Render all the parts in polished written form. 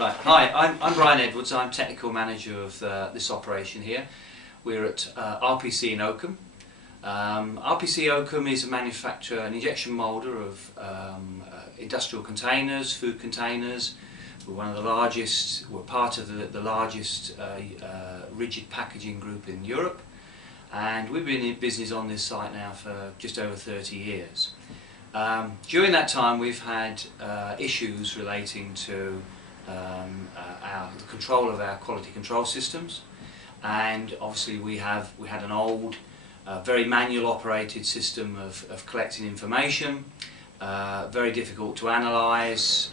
Right, hi, I'm Brian Edwards. I'm Technical Manager of this operation here. We're at RPC in Oakham. RPC Oakham is a manufacturer, an injection moulder of industrial containers, food containers. We're one of the largest, we're part of the largest rigid packaging group in Europe, and we've been in business on this site now for just over 30 years. During that time we've had issues relating to the control of our quality control systems, and obviously we had an old, very manual operated system of collecting information, very difficult to analyse,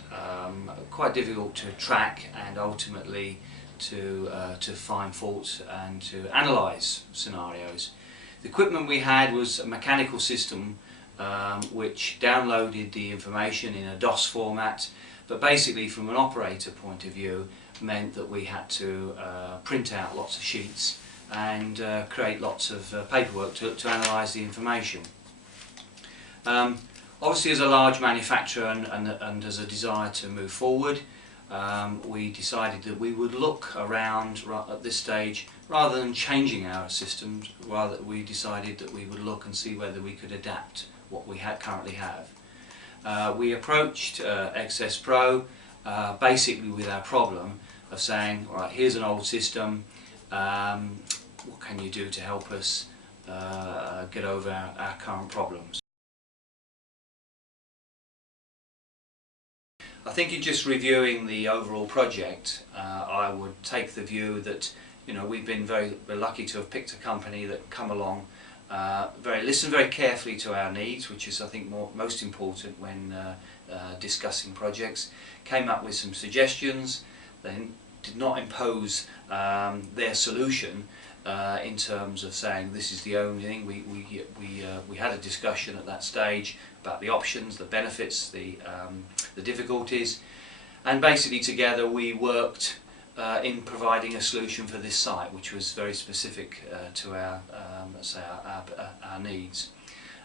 quite difficult to track, and ultimately to find faults and to analyse scenarios. The equipment we had was a mechanical system which downloaded the information in a DOS format, but basically from an operator point of view meant that we had to print out lots of sheets and create lots of paperwork to analyse the information. Obviously, as a large manufacturer and as a desire to move forward, we decided that we would look around at this stage, rather than changing our systems, rather we decided that we would look and see whether we could adapt what we currently have. We approached XS Pro basically with our problem of saying, all right, here's an old system, what can you do to help us get over our current problems? I think in just reviewing the overall project, I would take the view that, you know, we've been very lucky to have picked a company that come along, listen very carefully to our needs, which is I think most important when discussing projects. Came up with some suggestions, then did not impose their solution in terms of saying this is the only thing. We had a discussion at that stage about the options, the benefits, the difficulties, and basically together we worked in providing a solution for this site, which was very specific to our, let's say, our needs.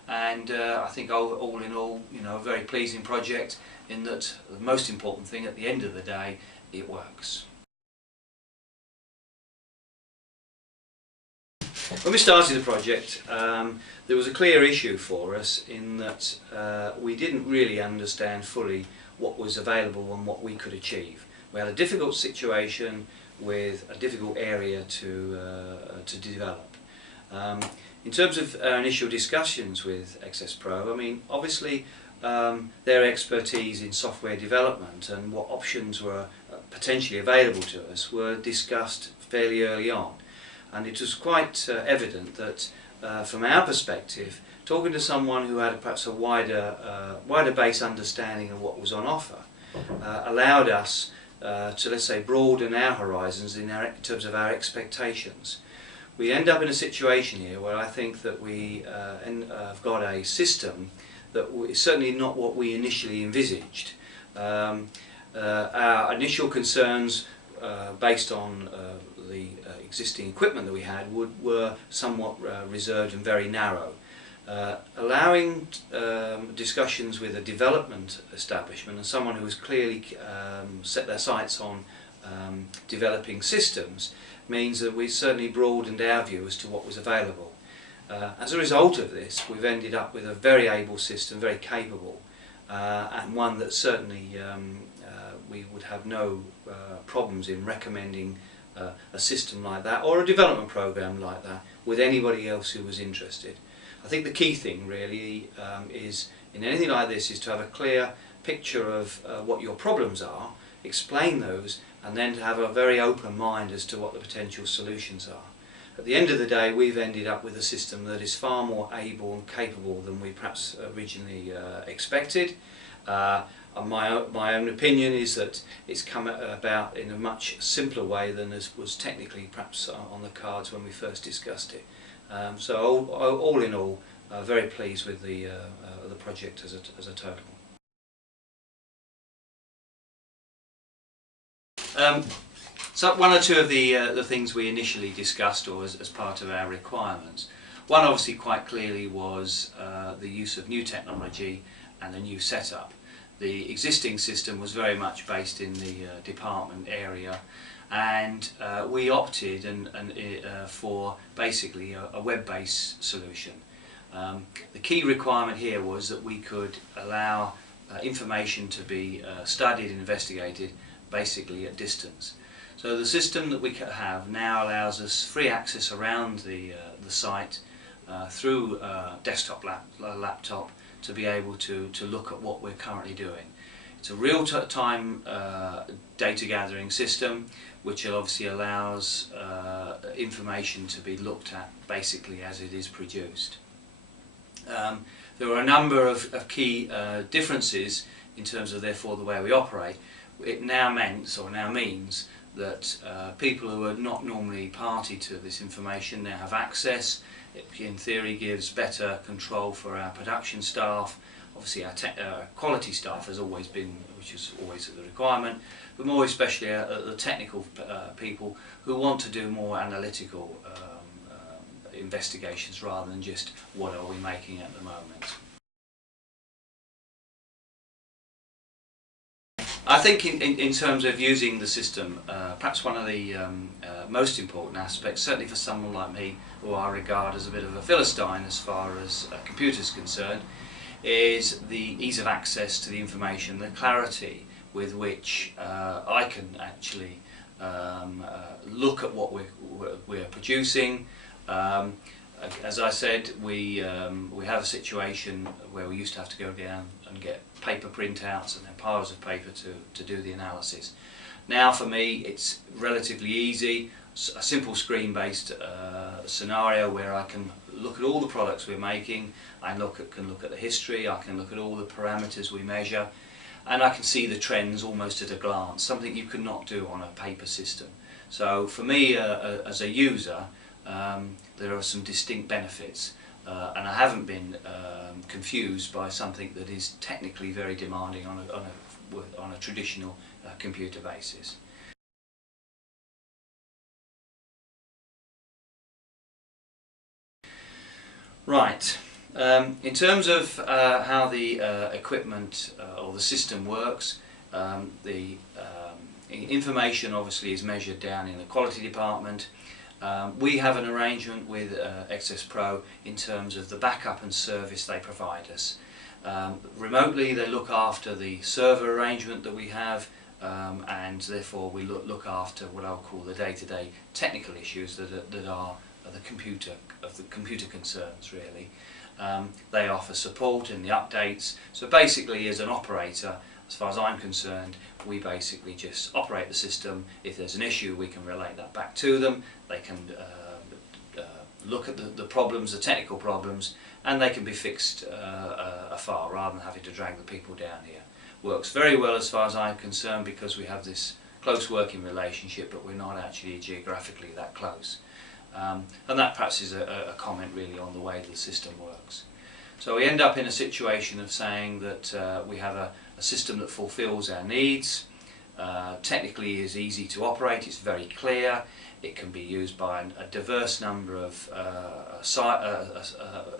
And I think all in all, you know, a very pleasing project in that the most important thing at the end of the day, it works. When we started the project, there was a clear issue for us in that we didn't really understand fully what was available and what we could achieve. We had a difficult situation with a difficult area to develop. In terms of our initial discussions with XS Pro, I mean, obviously their expertise in software development and what options were potentially available to us were discussed fairly early on. And it was quite evident that from our perspective, talking to someone who had perhaps a wider base understanding of what was on offer allowed us to, let's say, broaden our horizons in terms of our expectations. We end up in a situation here where I think that we have got a system that is certainly not what we initially envisaged. Our initial concerns based on the existing equipment that we had were somewhat reserved and very narrow. Allowing discussions with a development establishment and someone who has clearly set their sights on developing systems means that we certainly broadened our view as to what was available. As a result of this, we've ended up with a very able system, very capable, and one that certainly we would have no problems in recommending a system like that or a development program like that with anybody else who was interested. I think the key thing really is in anything like this is to have a clear picture of what your problems are, explain those, and then to have a very open mind as to what the potential solutions are. At the end of the day, we've ended up with a system that is far more able and capable than we perhaps originally expected. My own opinion is that it's come about in a much simpler way than was technically perhaps on the cards when we first discussed it. So all in all, very pleased with the project as a total. So one or two of the things we initially discussed, or as part of our requirements, one obviously quite clearly was the use of new technology and a new setup. The existing system was very much based in the department area, and we opted for basically a web-based solution. The key requirement here was that we could allow information to be studied and investigated basically at distance. So the system that we have now allows us free access around the site through desktop laptop to be able to look at what we're currently doing. It's a real-time data gathering system which obviously allows information to be looked at basically as it is produced. There are a number of key differences in terms of therefore the way we operate. It now means that people who are not normally party to this information now have access. It in theory gives better control for our production staff. Obviously our quality staff has always been, which is always the requirement, but more especially the technical people who want to do more analytical investigations rather than just what are we making at the moment. I think in terms of using the system, perhaps one of the most important aspects, certainly for someone like me who I regard as a bit of a Philistine as far as computers concerned, is the ease of access to the information, the clarity with which I can actually look at what we're producing. As I said, we have a situation where we used to have to go down and get paper printouts and then piles of paper to do the analysis. Now for me it's relatively easy, a simple screen-based scenario where I can look at all the products we're making, I can look at the history, I can look at all the parameters we measure, and I can see the trends almost at a glance, something you could not do on a paper system. So for me as a user, there are some distinct benefits, and I haven't been confused by something that is technically very demanding on a traditional computer basis. Right, in terms of how the equipment or the system works, the information obviously is measured down in the quality department. We have an arrangement with XS Pro in terms of the backup and service they provide us. Remotely they look after the server arrangement that we have, and therefore we look after what I'll call the day-to-day technical issues that are the computer concerns really. They offer support in the updates, so basically as an operator, as far as I'm concerned, we basically just operate the system. If there's an issue we can relate that back to them, they can look at the problems, the technical problems, and they can be fixed afar rather than having to drag the people down here. Works very well as far as I'm concerned because we have this close working relationship, but we're not actually geographically that close. And that perhaps is a comment really on the way the system works. So we end up in a situation of saying that we have a system that fulfills our needs, technically is easy to operate, it's very clear, it can be used by a diverse number of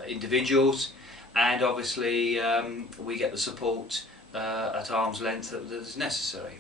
individuals, and obviously we get the support at arm's length that is necessary.